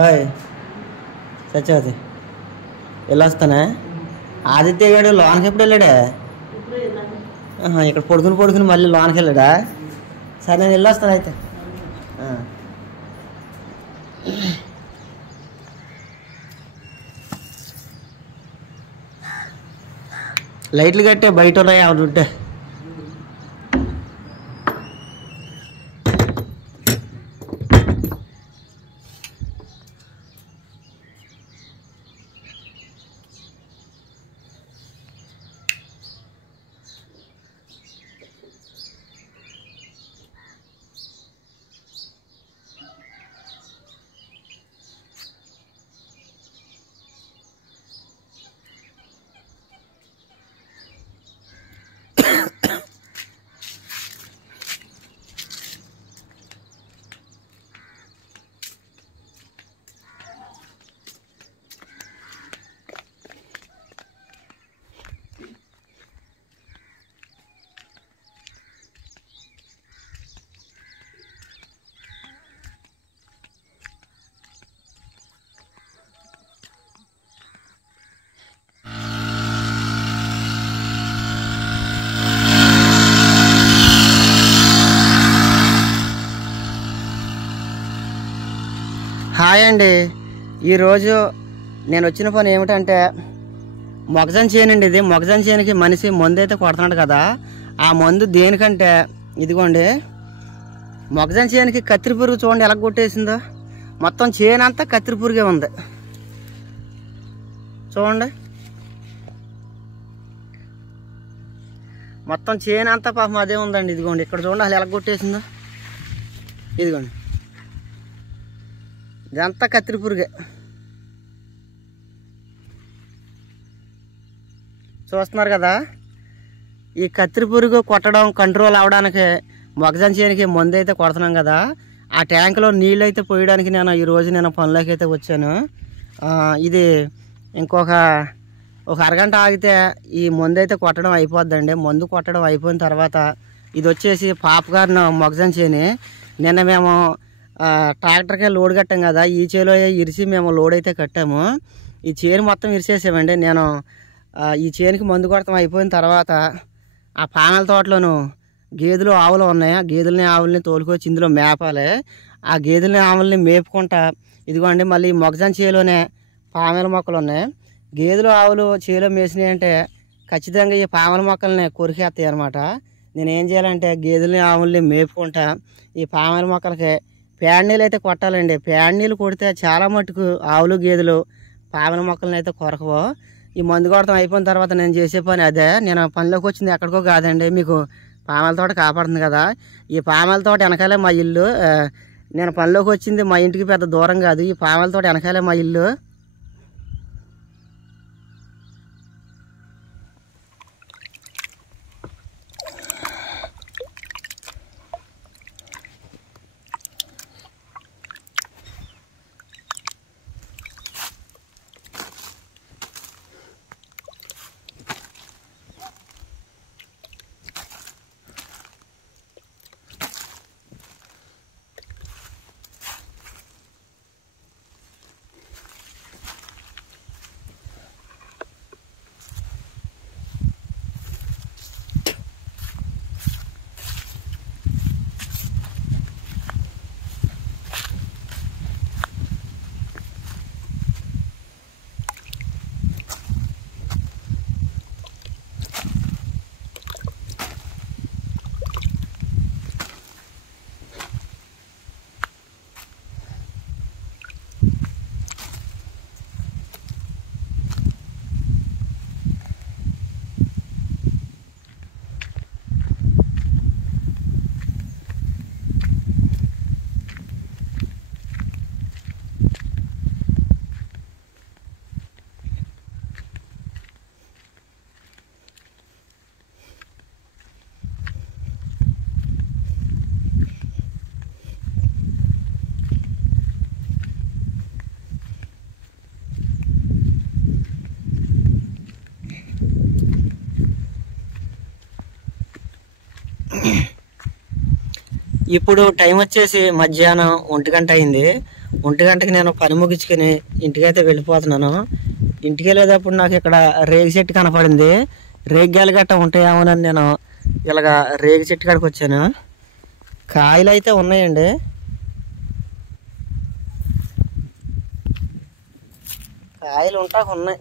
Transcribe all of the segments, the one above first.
ఓయ్ సత్యవతి వెళ్ళొస్తానే. ఆదిత్య గారు లోనకి ఎప్పుడు వెళ్ళాడా? ఇక్కడ పడుకుని మళ్ళీ లోనకి వెళ్ళాడా? సరే నేను వెళ్ళొస్తాను అయితే. లైట్లు కట్టే బయట ఉన్నాయి ఆవిడ ఉంటే. హాయ్ అండి. ఈరోజు నేను వచ్చిన పని ఏమిటంటే మొగజొన్న చేను అండి. ఇది మొగజొన్న చేనుకి మనిషి మందు అయితే కొడుతున్నాడు కదా. ఆ మందు దేనికంటే ఇదిగోండి, మొగజొన్న చేనుకి కత్తిరి పురుగు చూడండి ఎలా కొట్టేసిందో. మొత్తం చేను అంతా కత్తిరి పురుగే ఉంది చూడండి. మొత్తం చేను అంతా పాపం అదే ఉందండి. ఇదిగోండి ఇక్కడ చూడండి అసలు ఎలా కొట్టేసిందో. ఇదిగోండి ఇదంతా కత్తిరి పురుగే చూస్తున్నారు కదా. ఈ కత్తిరి పురుగు కొట్టడం కంట్రోల్ అవడానికి మొగజొన్న చేనుకి మందు అయితే కొడుతున్నాం కదా. ఆ ట్యాంకులో నీళ్ళు అయితే పోయడానికి ఈరోజు నేను పనిలోకి అయితే వచ్చాను. ఇది ఇంకొక అరగంట ఆగితే ఈ మందు అయితే కొట్టడం అయిపోద్దండి. మందు కొట్టడం అయిపోయిన తర్వాత ఇది వచ్చేసి పాపగారిన మొగజొన్న చేను. నిన్న మేము ట్రాక్టర్కే లోడ్ కట్టాం కదా. ఈ చేలో ఇరిసి మేము లోడ్ అయితే కట్టాము. ఈ చేను మొత్తం ఇరిసేసామండి. నేను ఈ చేనుకి మందు కొడతాం అయిపోయిన తర్వాత ఆ పానల తోటలోను గేదెలు ఆవులు ఉన్నాయి. ఆ గేదెలని ఆవుల్ని తోలుకొచ్చి ఇందులో మేపాలి. ఆ గేదెలని ఆవుల్ని మేపుకుంటా ఇదిగోండి మళ్ళీ మొగజొన్న చేలోనే పామెల మొక్కలు ఉన్నాయి. గేదెలు ఆవులు చేలో మేసినాయి అంటే ఖచ్చితంగా ఈ పామెల మొక్కల్ని కొరికేస్తాయి అనమాట. నేను ఏం చేయాలంటే గేదెలని ఆవుల్ని మేపుకుంటా ఈ పామెల మొక్కలకి పేడ నీళ్ళు అయితే కొట్టాలండి. పేడ నీళ్ళు కొడితే చాలా మటుకు ఆవులు గేదెలు పామెల మొక్కలను అయితే కొరకవు. ఈ మందు కొడతాం అయిపోయిన తర్వాత నేను చేసే పని అదే. నేను పనిలోకి వచ్చింది ఎక్కడికో కాదండి, మీకు పామెల తోట కాపాడుతుంది కదా. ఈ పామెల తోట వెనకాలే మా ఇల్లు. నేను పనిలోకి వచ్చింది మా ఇంటికి పెద్ద దూరం కాదు. ఈ పామెల తోట వెనకాలే మా ఇల్లు. ఇప్పుడు టైం వచ్చేసి మధ్యాహ్నం 1 గంట అయింది. ఒంటి గంటకి నేను పని ముగించుకొని ఇంటికైతే వెళ్ళిపోతున్నాను. ఇంటికి వెళ్ళేటప్పుడు నాకు ఇక్కడ రేగి చెట్టు కనపడింది. రేగ్గాయలు గట్ట ఉంటాయేమోనని నేను ఇలాగా రేగి చెట్టు కాడికి వచ్చాను. కాయలు అయితే ఉన్నాయండి. కాయలు ఉన్నాయి.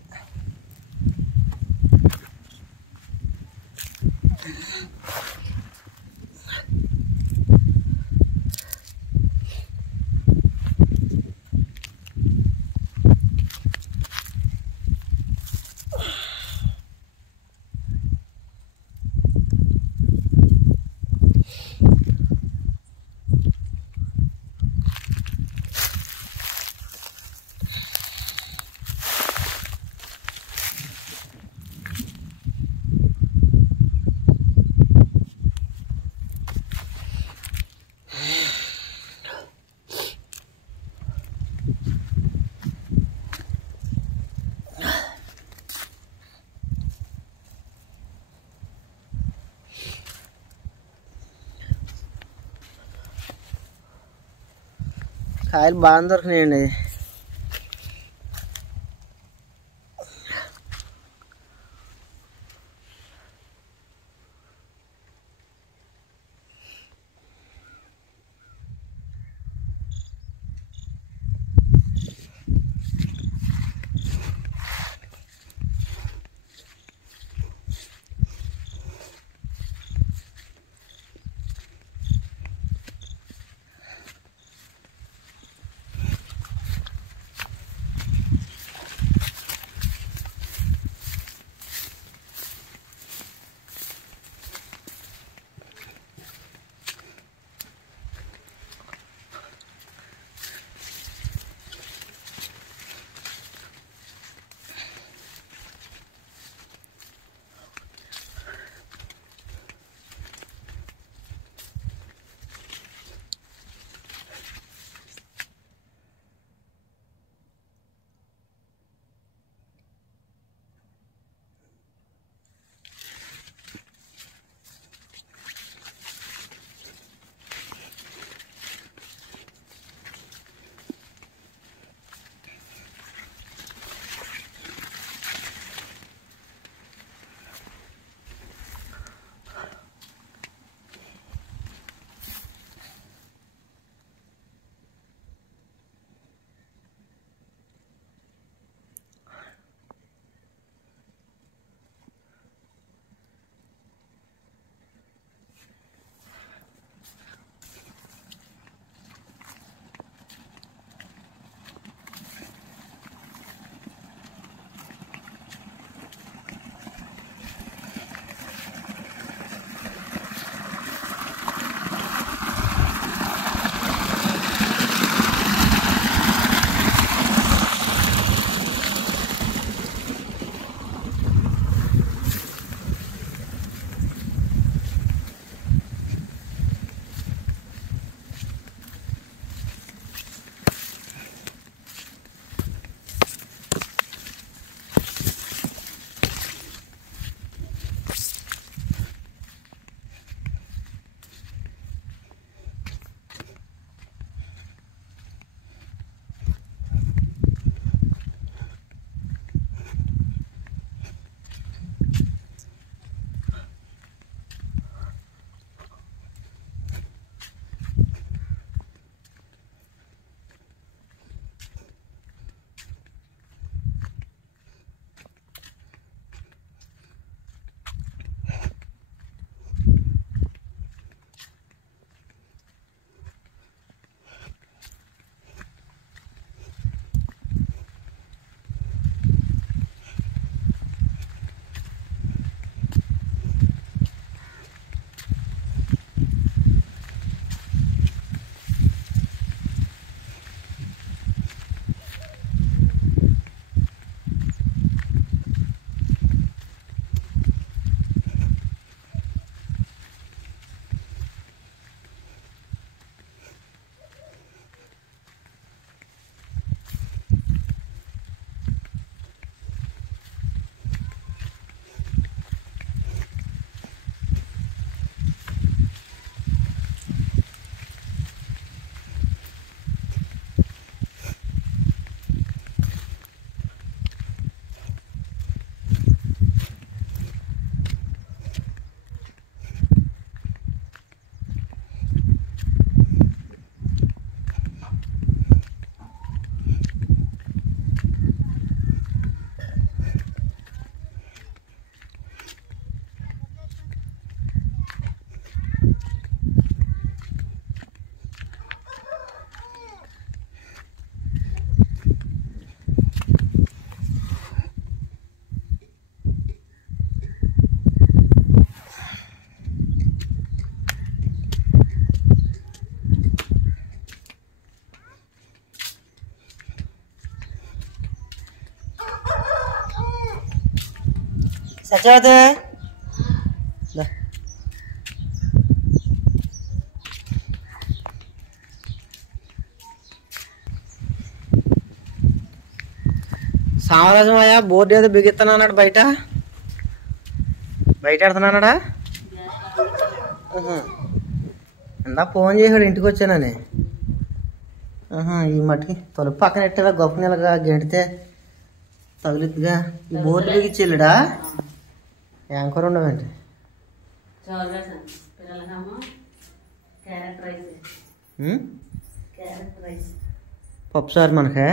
కాయలు బాగా దొరికినాయండి. సత్యవతి సామరాజమయ్య బోర్డు ఏదో బిగిస్తున్నాడు బయట ఆడుతున్నాడా ఇందా ఫోన్ చేసాడు ఇంటికి వచ్చానని ఈ మట్టికి తలుపు పక్కన ఎట్టగా గొప్ప నెలగా గెంటితే తగులుద్దిగా ఈ బోర్డు బిగిచ్చెళ్ళడా యాంకర్ ఉండవేంటి పప్పు సార్ మనకే